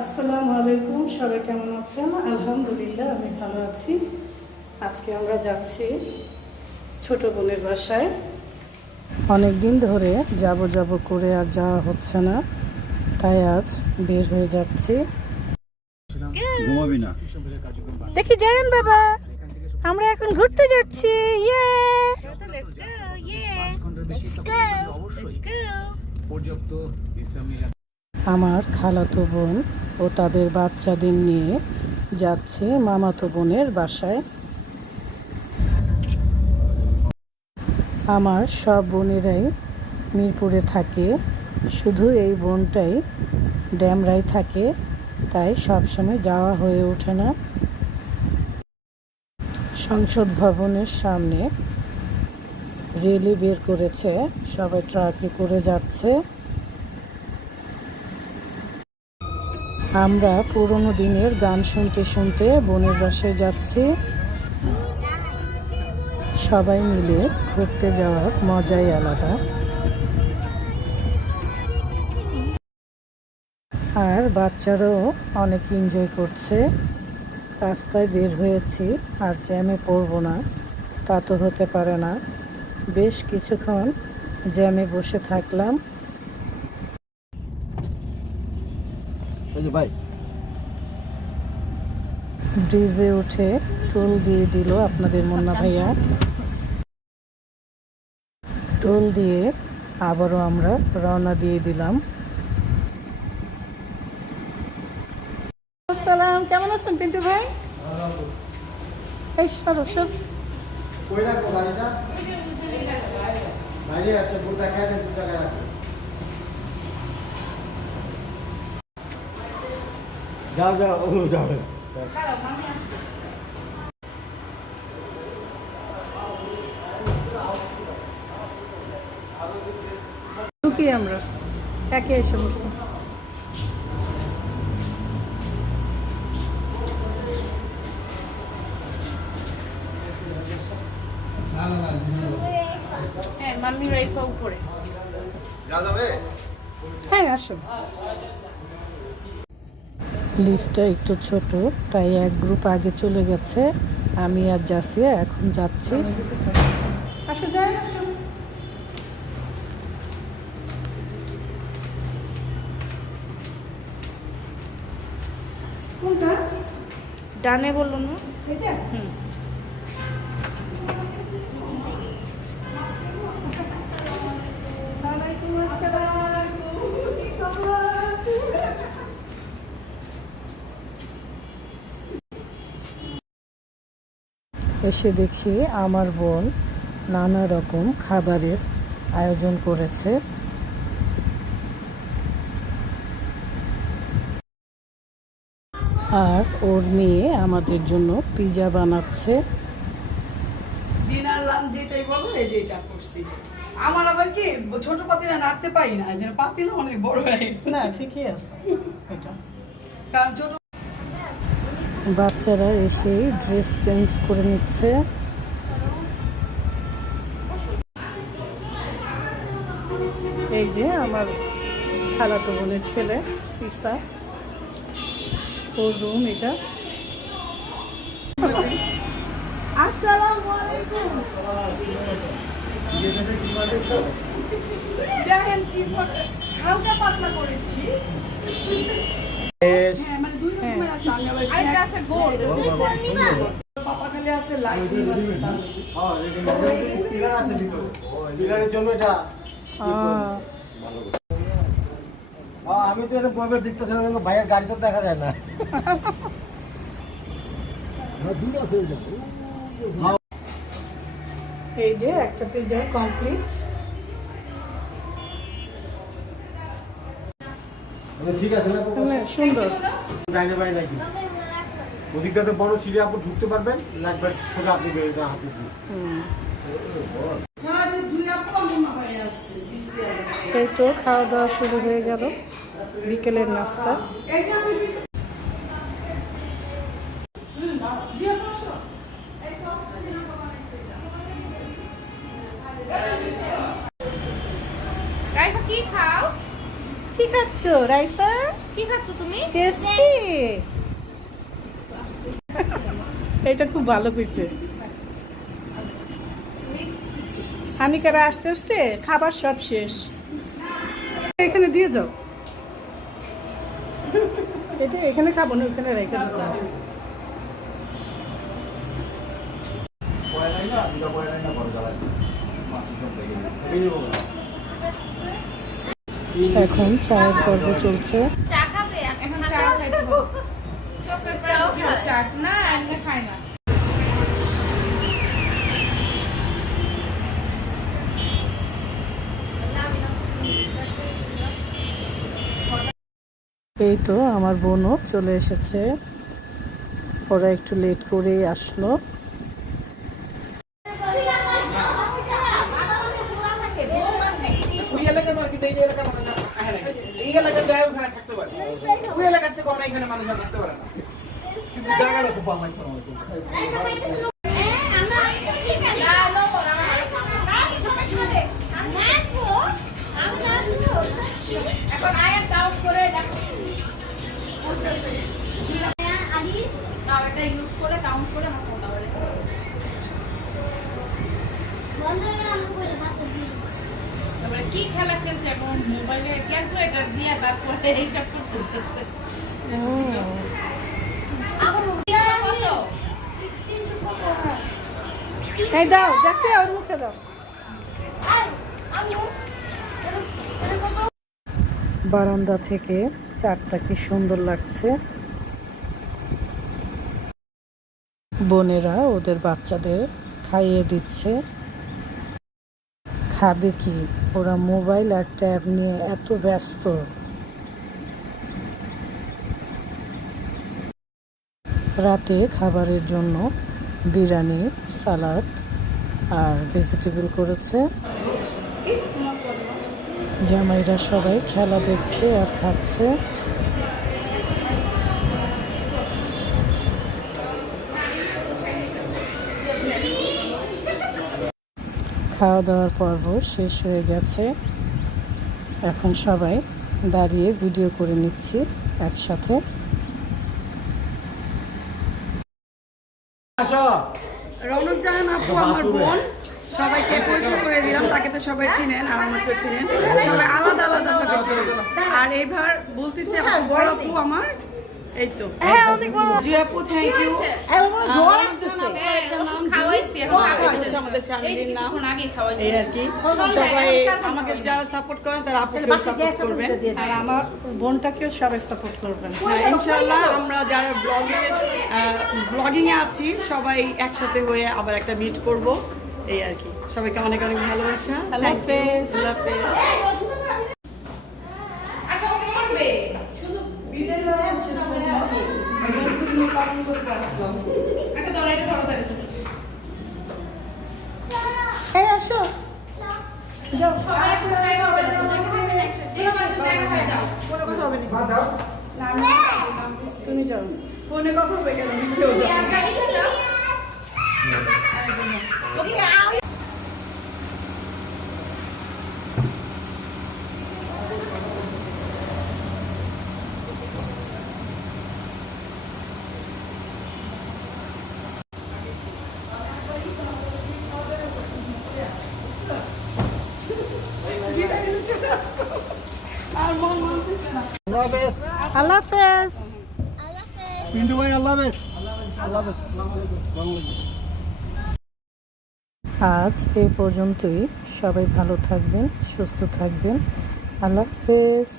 আসসালামু আলাইকুম, সবাই কেমন আছেন? আলহামদুলিল্লাহ আমি ভালো আছি। আজকে আমরা যাচ্ছি ছোট বোনের বাসায়। অনেক দিন ধরে যাব করে আর যাওয়া হচ্ছে না, তাই আজ বের হয়ে যাচ্ছি। দেখি জায়ান বাবা, আমরা এখন ঘুরতে যাচ্ছি। ইয়ে আমার খালাতো বোন ও তাদের বাচ্চাদের নিয়ে যাচ্ছে মামাতো বোনের বাসায়। আমার সব বোনেরাই মিরপুরে থাকে, শুধু এই বোনটাই ড্যামরাই থাকে, তাই সবসময় যাওয়া হয়ে ওঠে না। সংসদ ভবনের সামনে রেলি বের করেছে, সবাই ট্রাকে করে যাচ্ছে। আমরা পুরোনো দিনের গান শুনতে শুনতে বোনের বাসায় যাচ্ছি। সবাই মিলে ঘুরতে যাওয়ার মজাই আলাদা। আর বাচ্চারাও অনেক এনজয় করছে। রাস্তায় বের হয়েছি, আর জ্যামে পড়ব না তা তো হতে পারে না। বেশ কিছুক্ষণ জ্যামে বসে থাকলাম। ব্রিজে উঠে টোল দিয়ে দিল আপনাদের মুন্না ভাইয়া। টোল দিয়ে আবারও আমরা রওনা দিয়ে দিলাম। আসসালাম, কেমন আছেন পিন্টু ভাই? এই সরো সর। যাও যাও ও যাও। ঢুকি আমরা একে এসে বসবো। হ্যাঁ, মাম্মি রাইফা উপরে। হ্যাঁ আসুন। লিফটটা একটু ছোট, তাই এক গ্রুপ আগে চলে গেছে। আমি আর জাসিয়া এখন যাচ্ছি। আসো যাই, আসো। ডানে বললো না? হুম। এসে দেখি আমার বোন নানা রকম খাবারের আয়োজন করেছে। আর ওর মেয়ে আমাদের জন্য পিজা বানাচ্ছে। ডিনার লাঞ্চ যেটাই বলো এই যেটা করছি। আমার আবার কি ছোট পাতিলা নাড়তে পারি না, যেন পাতিলা অনেক বড় হয়ে গেছে। না ঠিকই আছে এটা। কারণ ছোট বাচ্চারা এসে ড্রেস চেঞ্জ করে নিচ্ছে। এই যে আমার খালাতো বোনের ছেলে ইসা, ওর রুম এটা। আসসালামু আলাইকুম। দেখেন কি হালকা পাতলা করেছি। হ্যাঁ মানে দুই রকমের আছে। আমি আবার আরেকটা আছে গোল। পাপা খালি আছে লাইট হ্যাঁ এখানে পিলার আছে ভিতরে। পিলারের জন্য এটা আমি তো এটা বইবে দেখতেছিলাম, ভাইয়ের গাড়ি তো দেখা যায় না। এই যে একটা পিজা কমপ্লিট। ঠিক আছে না? সুন্দর। বাইরে বাইরে নাকি ওদিকটাতে বড় সিঁড়ি আপনি ঢুকতে পারবেন না, একবার সোজা আপনি বেরোতে হাতে দিয়ে। এই তো খাওয়া দাওয়া শুরু হয়ে গেল, বিকেলের নাস্তা। রাইফা কি খাও? কি খাচ্ছ রাইফা? কি খাচ্ছ তুমি? টেস্টি। এটা খুব ভালো কইছে। হানিকারা আসতে আসতে খাবার সব শেষ। এখানে দিয়ে যাও। এটা এখানে খাবো না, ওখানে রেখে দিতে হবে। এখন চায়ের পর্ব চলছে। চা খাবে? এখন চা খাইতে হবে। চাও খায়? চা না, আমি খাই না। এই তো আমার বোনও চলে এসেছে, ওরা একটু লেট করেই আসলো। ওই এলাকার মার্কেট এই এলাকার মানুষ এই এলাকার যায় ওখানে থাকতে পারে, ওই এলাকার থেকে আমরা এখানে মানুষ থাকতে পারে না, কিন্তু জায়গাটা খুব ভালো লাগছে আমার কাছে। এখন আয়াত ডাউন করে দেখো। নাও এটা ইউজ করে কাউন্ট করে আমার ফোন নাও। তারপরে কি খেলা খেলছে এখন মোবাইলে ক্যালকুলেটর দিয়ে তারপরে এইসব করতেছে। আমার উদ্দেশ্য কত? এই দাও, যাচ্ছে ওর মুখে দাও। বারান্দা থেকে চারটা কি সুন্দর লাগছে। বোনেরা ওদের বাচ্চাদের খাইয়ে দিচ্ছে। খাবে কি, ওরা মোবাইল আর ট্যাব নিয়ে এত ব্যস্ত। রাতে খাবারের জন্য বিরিয়ানি, সালাদ আর ভেজিটেবল করেছে। জামাইরা সবাই খেলা দেখছে আর খাচ্ছে। খাওয়া দাওয়ার পর্ব শেষ হয়ে গেছে। এখন সবাই দাঁড়িয়ে ভিডিও করে নিচ্ছি একসাথে। আসো। রৌনক জাহান আপু আমার বোন, সবাইকে পরিচয় করে দিলাম, তাকে তো সবাই চিনেন আর আমাকে চিনেন, সবাই আলাদা আলাদা ভাবে চিনেন। আর এইবার বলতেছি আপু বড় আপু আমার, এই তো হ্যাঁ অনেক বড় জুই আপু, থ্যাংক ইউ। ঝড় আসতেছে, খাওয়াইছি এখন আমাদের ফ্যামিলির নাম আগে খাওয়াইছি এই আর কি। সবাই আমাকে যারা সাপোর্ট করেন তারা আপুকে সাপোর্ট করবেন, আর আমার বোনটাকেও সবাই সাপোর্ট করবেন। হ্যাঁ ইনশাআল্লাহ আমরা যারা ব্লগিং এ আছি সবাই একসাথে হয়ে আবার একটা মিট করব, এই আর কি। সবাইকে অনেক অনেক ভালোবাসা। আল্লাহ হাফেজ। আল্লাহ হাফেজ। আচ্ছা ও করবে আচ্ছা ধরো এটা ধরো তাহলে এই আসো, যাও। সবাই একসাথে জায়গা হবে না জায়গা হবে না একসাথে জায়গা হয়ে যাও কোনো কথা হবে না, যাও। তুমি যাও। ফোনে কথা হবে কেন, নিচেও যাও। গাইছে যাও আর মন মানতেছে না। আল্লাহ হাফেজ। আল্লাহ হাফেজ। পিন্টু ভাই আল্লাহ হাফেজ। আল্লাহ হাফেজ। আসসালামু আলাইকুম। আজ এই পর্যন্তই। সবাই ভালো থাকবেন, সুস্থ থাকবেন। আল্লাহ হাফেজ।